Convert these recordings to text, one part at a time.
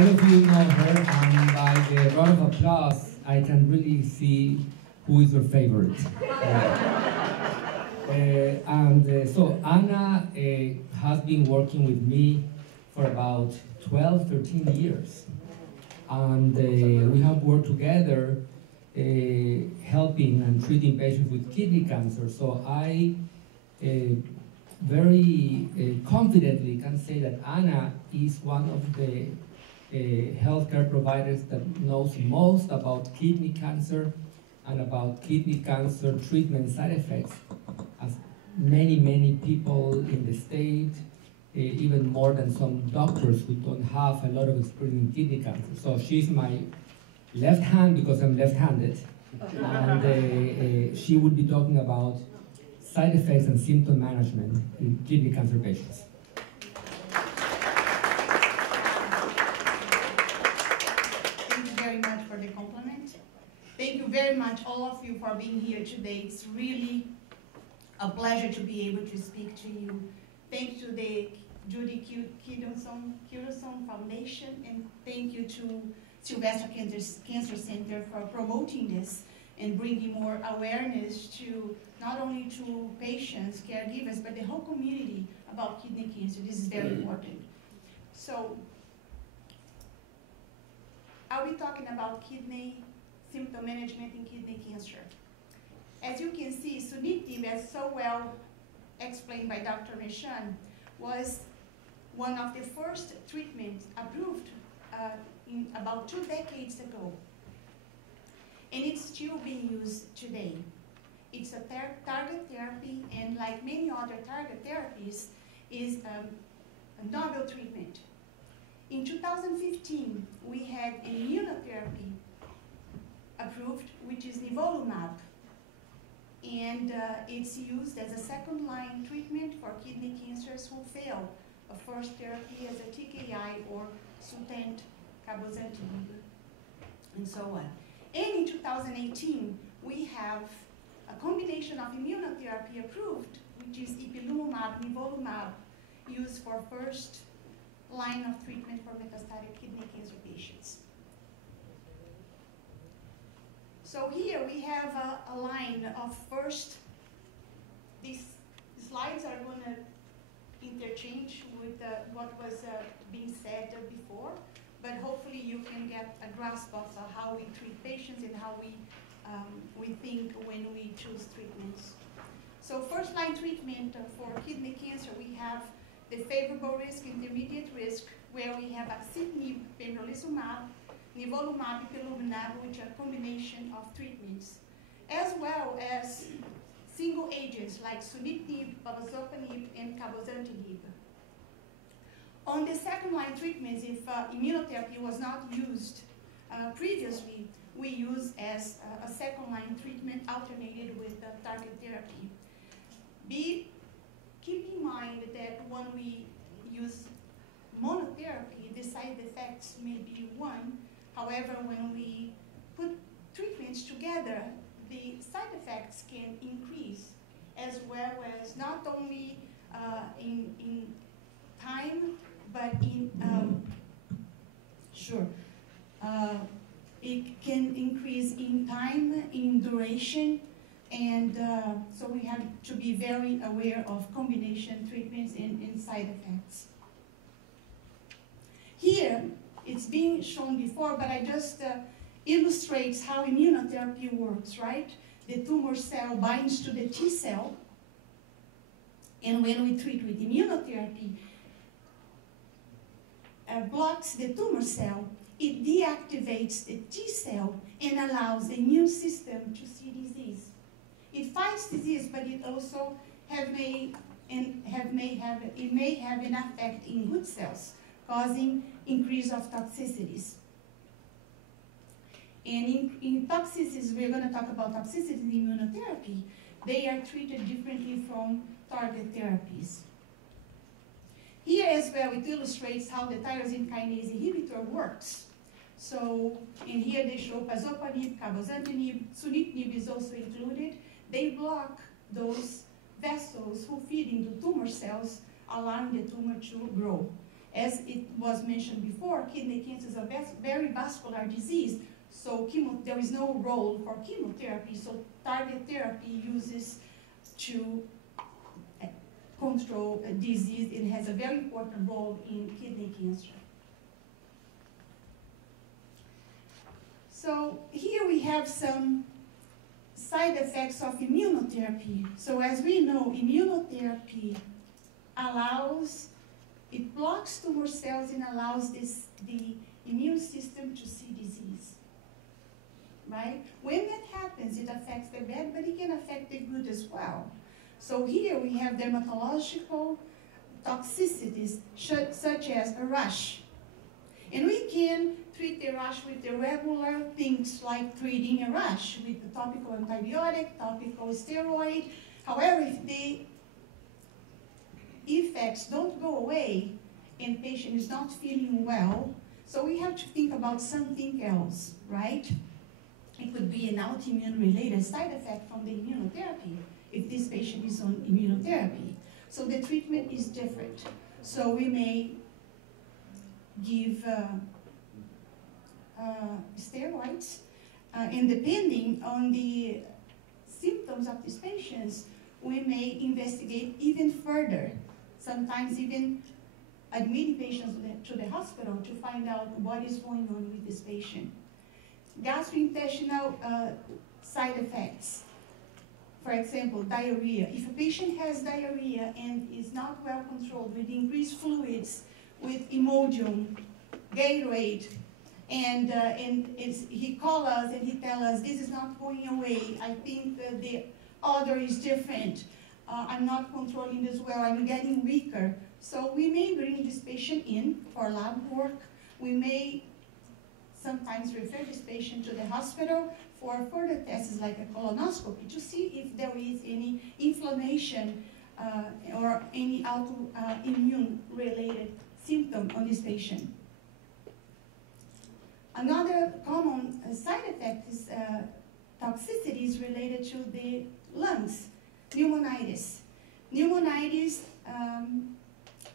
all of you know her, and by the round of applause, I can really see who is your favorite. So Anna has been working with me for about 12, 13 years. And we have worked together helping and treating patients with kidney cancer. So I very confidently can say that Anna is one of the healthcare providers that knows most about kidney cancer and about kidney cancer treatment side effects, as many people in the state, even more than some doctors who don't have a lot of experience in kidney cancer. So she's my left hand because I'm left-handed, and she would be talking about side effects and symptom management in kidney cancer patients. Thank you very much for the compliment. Thank you very much, all of you, for being here today. It's really a pleasure to be able to speak to you. Thanks to the Judy Kidonson Foundation, and thank you to Sylvester Cancer Center for promoting this and bringing more awareness to not only to patients, caregivers, but the whole community about kidney cancer. This is very important. So, I'll be talking about kidney symptom management in kidney cancer. As you can see, sunitinib, as so well explained by Dr. Meshan, was one of the first treatments approved in about 2 decades ago. And it's still being used today. It's a target therapy, and like many other target therapies, is a novel treatment. In 2015, we had an immunotherapy approved, which is nivolumab. And it's used as a second-line treatment for kidney cancers who fail a first therapy as a TKI or Sutent, cabozantinib, and so on. And in 2018, we have a combination of immunotherapy approved, which is ipilimumab, nivolumab, used for first line of treatment for metastatic kidney cancer patients. So here we have a line of first, these slides are going to interchange with what was being said before, but hopefully you can get a grasp of how we treat patients and how we think when we choose treatments. So first line treatment for kidney cancer, we have the favorable risk, intermediate risk, where we have axitinib, pembrolizumab, nivolumab, ipilimumab, which are a combination of treatments, as well as single agents like sunitinib, pavazopanib, and cabozantinib. On the second line treatments, if immunotherapy was not used previously, we use as a second line treatment alternated with target therapy. Keep in mind that when we use monotherapy, the side effects may be one. However, when we put treatments together, the side effects can increase, as well as not only in time, but in it can increase in time, in duration, and so we have to be very aware of combination treatments and side effects. Here, it's being shown before, but I just illustrates how immunotherapy works, right? The tumor cell binds to the T cell, and when we treat with immunotherapy, blocks the tumor cell, it deactivates the T cell and allows the immune system to see disease. It fights disease, but it also may have an effect in good cells, causing increase of toxicities. And in toxicities, we're going to talk about toxicities in immunotherapy. They are treated differently from target therapies. Here as well, it illustrates how the tyrosine kinase inhibitor works. So, in here they show pazopanib, cabozantinib, sunitinib is also included. They block those vessels who feed into tumor cells, allowing the tumor to grow. As it was mentioned before, kidney cancer is a very vascular disease, so there is no role for chemotherapy, so target therapy uses to control a disease. It has a very important role in kidney cancer. So here we have some side effects of immunotherapy. So as we know, immunotherapy it blocks tumor cells and allows the immune system to see disease, right? When that happens, it affects the bad, but it can affect the good as well. So here we have dermatological toxicities such as a rash. And we can treat the rash with the regular things like treating a rash with the topical antibiotic, topical steroid. However, if the effects don't go away and patient is not feeling well, so we have to think about something else, right? It could be an autoimmune-related side effect from the immunotherapy if this patient is on immunotherapy. So the treatment is different. So we may give steroids, and depending on the symptoms of these patients, we may investigate even further, sometimes even admitting patients to the hospital to find out what is going on with this patient. Gastrointestinal side effects. For example, diarrhea. If a patient has diarrhea and is not well controlled with increased fluids, with Imodium, Gatorade, and he calls us and he tells us, this is not going away, I think that the odor is different, I'm not controlling this well, I'm getting weaker. So we may bring this patient in for lab work. We may sometimes refer this patient to the hospital for further tests like a colonoscopy to see if there is any inflammation or any autoimmune related symptom on this patient. Another common side effect is toxicities related to the lungs, pneumonitis. Pneumonitis,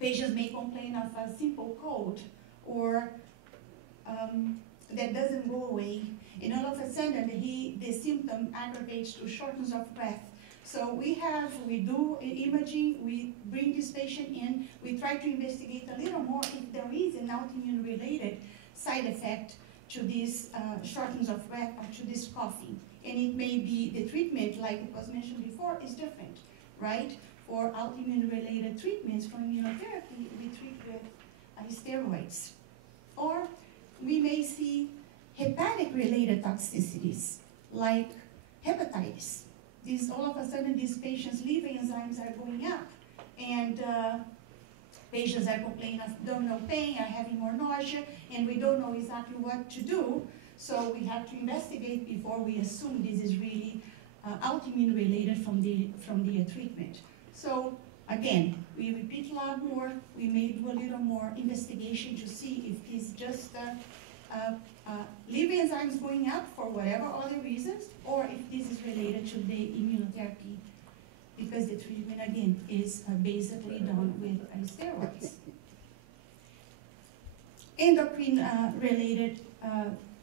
patients may complain of a simple cold or that doesn't go away, and all of a sudden the symptom aggravates to shortness of breath. So we do imaging, we bring this patient in, we try to investigate a little more if there is an autoimmune related side effect to this shortness of breath or to this coughing. And it may be the treatment, like it was mentioned before, is different, right? For autoimmune related treatments, for immunotherapy, we treat with steroids. Or we may see hepatic related toxicities, like hepatitis. All of a sudden, these patients' liver enzymes are going up, and patients are complaining of abdominal pain, are having more nausea, and we don't know exactly what to do. So we have to investigate before we assume this is really autoimmune related from the treatment. So again, we repeat lab work. We may do a little more investigation to see if it's just liver enzymes going up for whatever other reasons, or if this is related to the immunotherapy, because the treatment, again, is basically done with steroids. Endocrine-related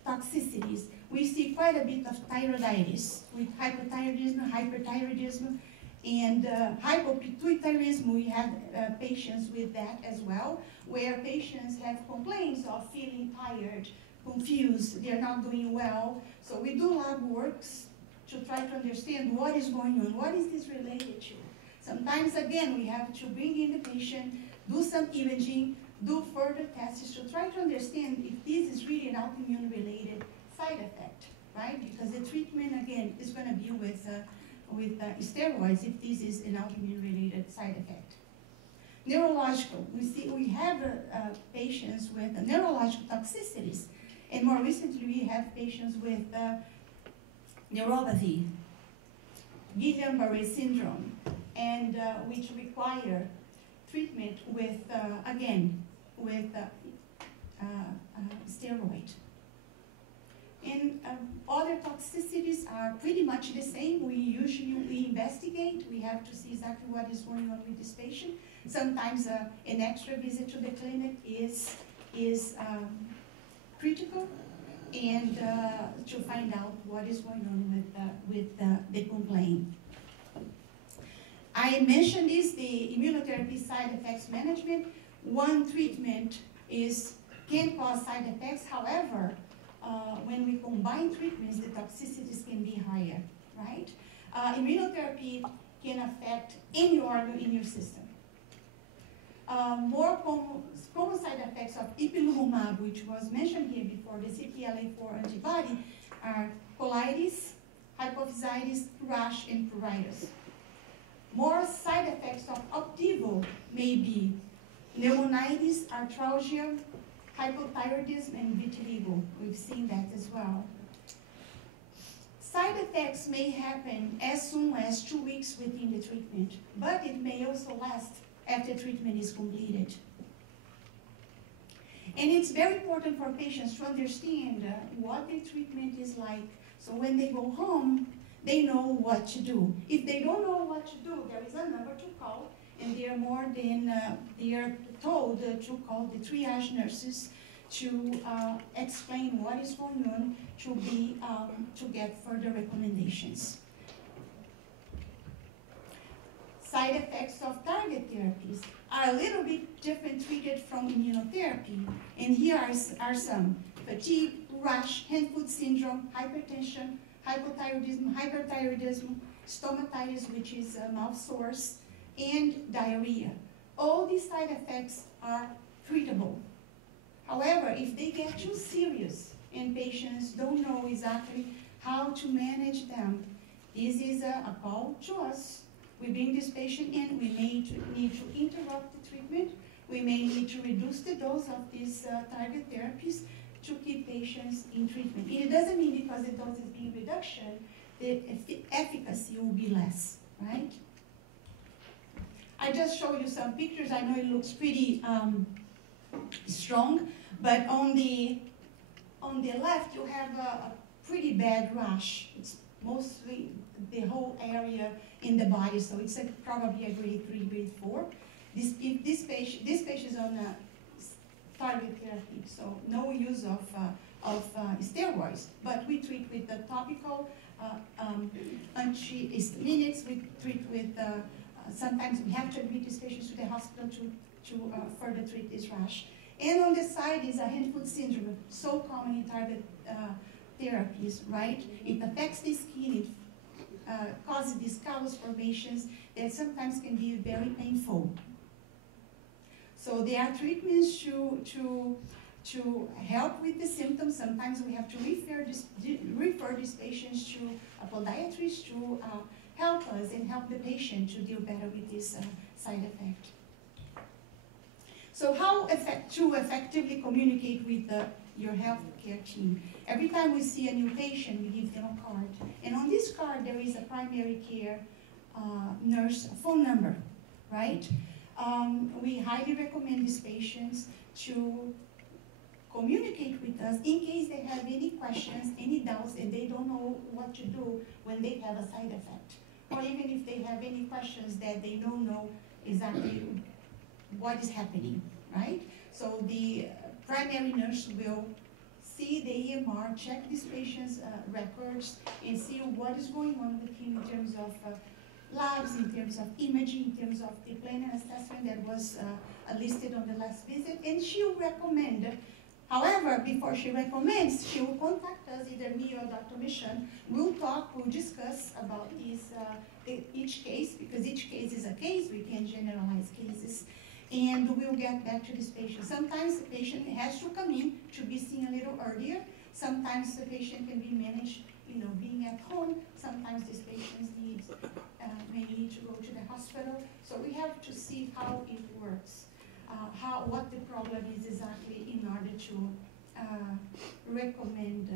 toxicities. We see quite a bit of thyroiditis with hyperthyroidism, and hypopituitarism. We have patients with that as well, where patients have complaints of feeling tired, confused, they're not doing well. So we do lab works to try to understand what is going on, what is this related to. Sometimes, again, we have to bring in the patient, do some imaging, do further tests to try to understand if this is really an autoimmune-related side effect, right? Because the treatment, again, is going to be with steroids if this is an autoimmune-related side effect. Neurological, we have patients with neurological toxicities, and more recently we have patients with neuropathy, Guillain-Barré syndrome, and which require treatment with, again, with steroid. And other toxicities are pretty much the same. We investigate. We have to see exactly what is going on with this patient. Sometimes an extra visit to the clinic is critical, and to find out what is going on with the complaint. I mentioned this, the immunotherapy side effects management. One treatment can cause side effects. However, when we combine treatments, the toxicities can be higher, right? Immunotherapy can affect any organ in your system. More common side effects of ipilimumab, which was mentioned here before, the CTLA-4 antibody, are colitis, hypophysitis, rash, and pruritus. More side effects of Opdivo may be pneumonitis, arthralgia, hypothyroidism, and vitiligo. We've seen that as well. Side effects may happen as soon as 2 weeks within the treatment, but it may also last after treatment is completed. And it's very important for patients to understand what the treatment is like, so when they go home, they know what to do. If they don't know what to do, there is a number to call, and they are told to call the triage nurses to explain what is going on, to get further recommendations. Side effects of target therapies are a little bit different treated from immunotherapy, and here are some: fatigue, rash, hand-foot syndrome, hypertension, hyperthyroidism, stomatitis, which is mouth sores, and diarrhea. All these side effects are treatable. However, if they get too serious and patients don't know exactly how to manage them, this is a call to us. We bring this patient in, we may need to interrupt the treatment, we may need to reduce the dose of these target therapies to keep patients in treatment. And it doesn't mean because the dose is being reduction, the efficacy will be less, right? I just showed you some pictures. I know it looks pretty strong, but on the left you have a pretty bad rash. It's mostly the whole area in the body, so it's probably a grade 3, grade 4. This patient is on a target therapy, so no use of steroids, but we treat with the topical antihistaminics. We treat with sometimes we have to admit these patients to the hospital to further treat this rash. And on the side is a hand-foot syndrome, so common in target therapies, right? It affects the skin, it causes these callus formations that sometimes can be very painful. So there are treatments to help with the symptoms. Sometimes we have to refer these patients to a podiatrist to help us and help the patient to deal better with this side effect. So how to effectively communicate with your healthcare team? Every time we see a new patient, we give them a card. And on this card, there is a primary care nurse phone number, right? We highly recommend these patients to communicate with us in case they have any questions, any doubts, and they don't know what to do when they have a side effect. Or even if they have any questions that they don't know exactly what is happening, right? So the primary nurse will see the EMR, check this patient's records, and see what is going on with him in terms of labs, in terms of imaging, in terms of the plan and assessment that was listed on the last visit, and she will recommend. However, before she recommends, she will contact us, either me or Dr. Mission. We'll talk, we'll discuss about each case, because each case is a case, we can generalize cases, and we'll get back to this patient. Sometimes the patient has to come in to be seen a little earlier. Sometimes the patient can be managed, being at home. Sometimes these patients may need to go to the hospital. So we have to see how it works, what the problem is exactly in order to recommend.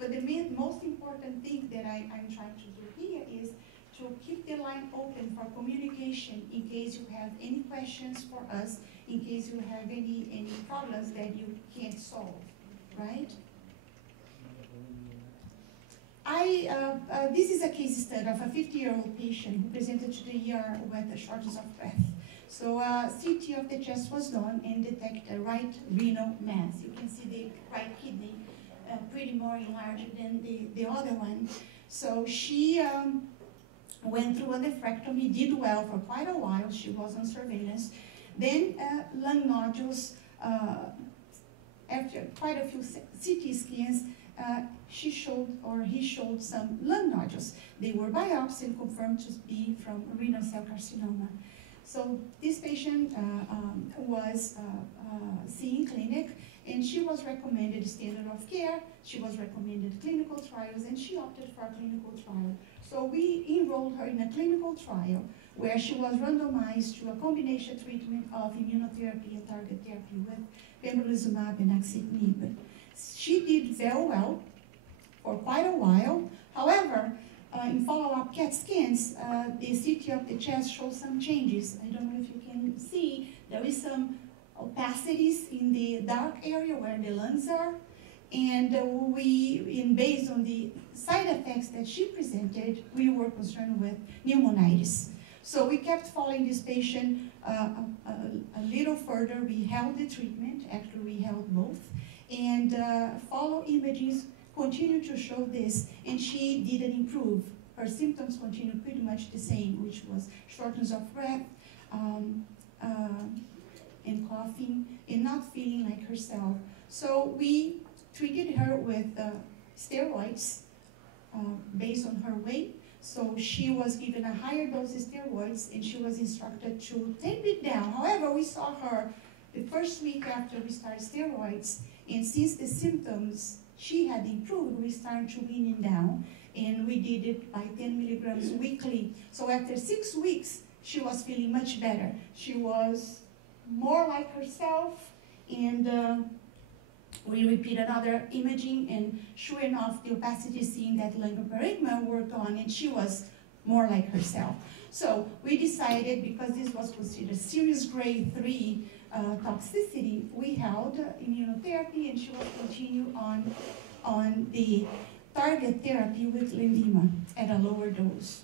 But the most important thing that I'm trying to do here is to keep the line open for communication in case you have any questions for us, in case you have any problems that you can't solve, right? This is a case study of a 50-year-old patient who presented to the ER with a shortness of breath. So CT of the chest was done and detected a right renal mass. You can see the right kidney pretty more enlarged than the other one. So she went through a nephrectomy, did well for quite a while. She was on surveillance. Then lung nodules, after quite a few CT scans, he showed some lung nodules. They were biopsied and confirmed to be from renal cell carcinoma. So this patient was seen in clinic, and she was recommended standard of care, she was recommended clinical trials, and she opted for a clinical trial. So we enrolled her in a clinical trial where she was randomized to a combination treatment of immunotherapy and target therapy with pembrolizumab and axitinib. She did very well for quite a while. However, in follow-up CAT scans, the CT of the chest shows some changes. I don't know if you can see, there is some opacities in the dark area where the lungs are. And based on the side effects that she presented, we were concerned with pneumonitis. So we kept following this patient a little further. We held the treatment, actually we held both, and follow images continued to show this, and she didn't improve. Her symptoms continued pretty much the same, which was shortness of breath, and coughing, and not feeling like herself. So we treated her with steroids based on her weight. So she was given a higher dose of steroids, and she was instructed to tape it down. However, we saw her the first week after we started steroids, and since the symptoms she had improved, we started to wean it down, and we did it by 10 milligrams weekly. So after 6 weeks, she was feeling much better. She was more like herself, and we repeat another imaging, and sure enough, the opacity seen that lung worked on, and she was more like herself. So we decided, because this was considered serious grade 3 toxicity, we held immunotherapy, and she will continue on the target therapy with Lenvima at a lower dose.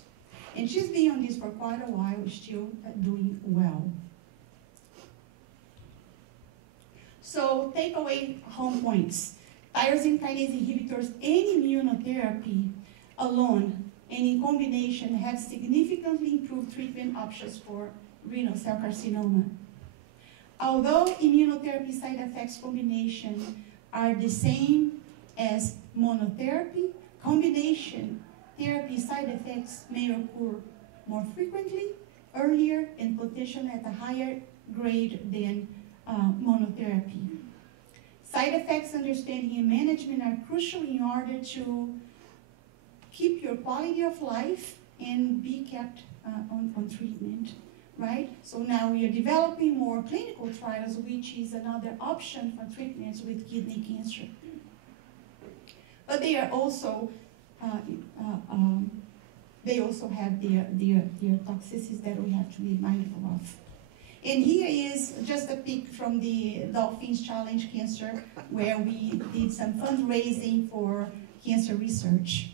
And she's been on this for quite a while, still doing well. So take away home points. Tyrosine kinase inhibitors and immunotherapy alone and in combination have significantly improved treatment options for renal cell carcinoma. Although immunotherapy side effects combination are the same as monotherapy, combination therapy side effects may occur more frequently, earlier, and potentially at a higher grade than monotherapy. Side effects understanding and management are crucial in order to keep your quality of life and be kept on treatment, right? So now we are developing more clinical trials, which is another option for treatments with kidney cancer. But they are also, they also have their toxicities that we have to be mindful of. And here is just a pic from the Dolphins Challenge Cancer, where we did some fundraising for cancer research.